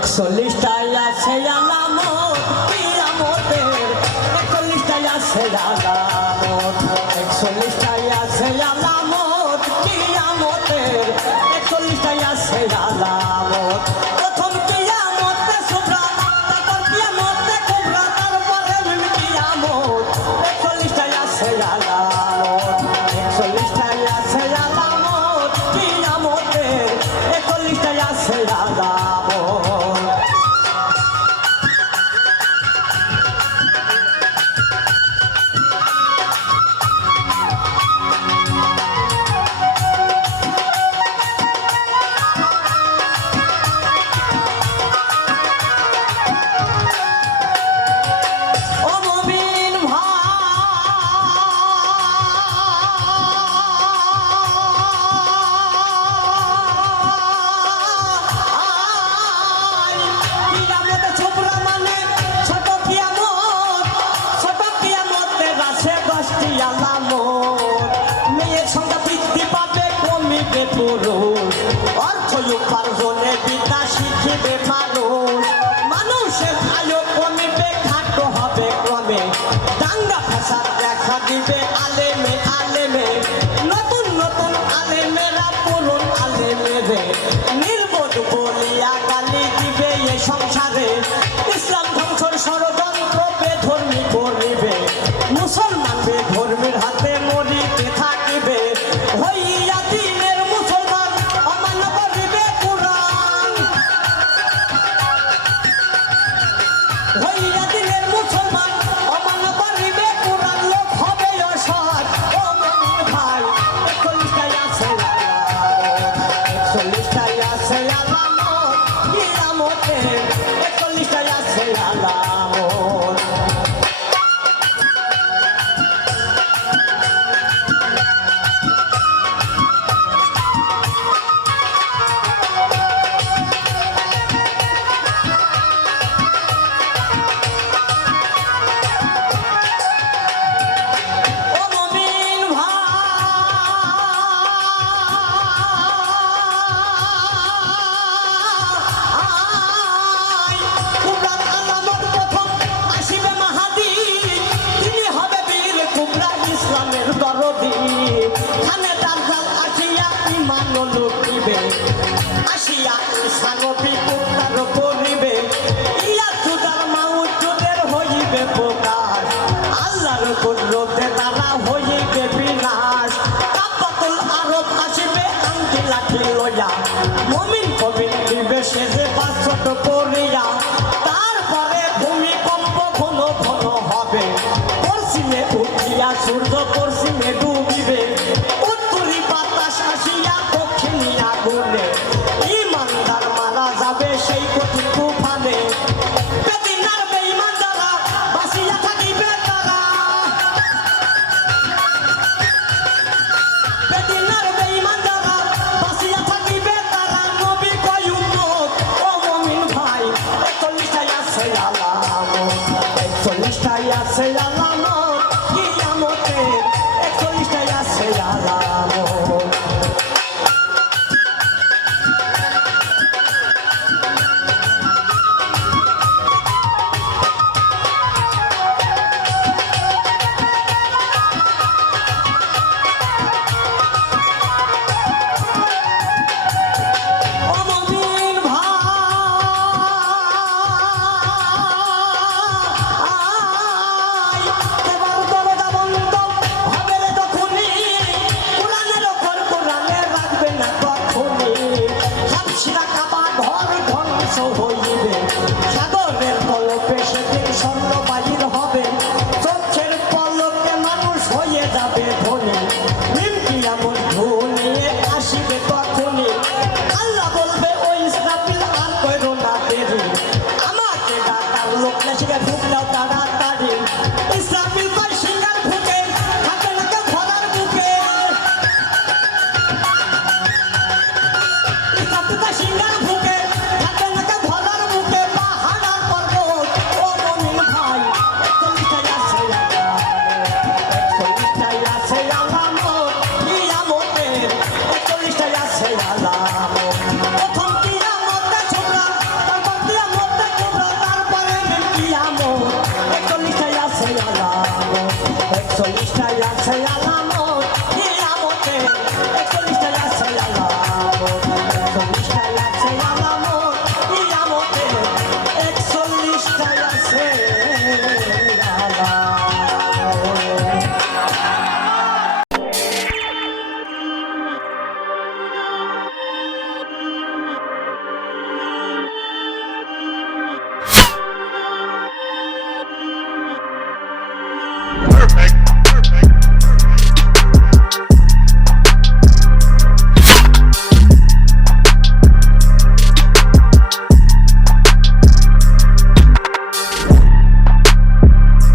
41টায় আছে আলামত কিয়ামতের 41টায় আছে আলামত 41টায় আছে আলামত কিয়ামতের 41টায় আছে আলামত প্রথম কিয়ামতে সুবরা তারপর কিয়ামতে কুবরা তারপরে কিয়ামত 41টায় আছে আলামত 41টায় আছে আলামত কিয়ামতের 41টায় আছে আলামত মেয়ের সংখ্যা বৃদ্ধি পাবে কমিবে পুরুষ অর্থ উপার্জনে বিদ্যা শিখিবে মানুষ মানুষের আয়ু কমিবে খাটো হবে ক্রমে দাঙ্গা ফাসাদ দেখা দিবে আলেমে আলেমে নতুন নতুন আলেমেরা পুরন আলেমেরে নির্বোধ বলিয়া গালি দিবে এ সংসারে ইসলাম ধ্বংসর ষড়যন্ত্র বেধর্মী করিবে মুসলমান বেধর্মীর হাতে মরিতে থাকিবে হইয়া দিনের মুসলমান অমান্য করিবে কুরআন হইয়া দিনের মুসলমান অমান্য করিবে কুরআন লোক হবে অসৎ ও মুমিন ভাই 41টায় আছে আলামত 41টায় আছে আলামত কিয়ামতের 41টায় আছে আলামত আসিয়া সানবি কুত্তার করিবে ইয়া সুদার মাউজুদের হইবে প্রকাশ আল্লাহর কুদরতে তারা হইবে বিনাশ কাবাতুল আরব আসিবে আংটি লাঠি লইয়া মুমিন কবির দিবে সেজে পাঁচশত করিয়া তারপরে ভূমিকম্প ঘন ঘন হবে পশ্চিমে উঠিয়া সূর্য পশ্চিমে ডুবিবে উত্তরি বাতাস আসিয়া দক্ষিণী আগুনে ইমানদার মারা যাবে সেই কঠিন তুফানে বেদিনার বেঈমানদারা বাঁচিয়া থাকিবে তারা বেদিনার বেঈমানদারা বাঁচিয়া থাকিবে তারা নবী কয় উম্মত ও মুমিন ভাই 41টায় আছে আলামত 41টায় আছে আলামত কিয়ামতের 41টায় আছে আলামত সাগরের তলপে সেদিন স্বর্ণ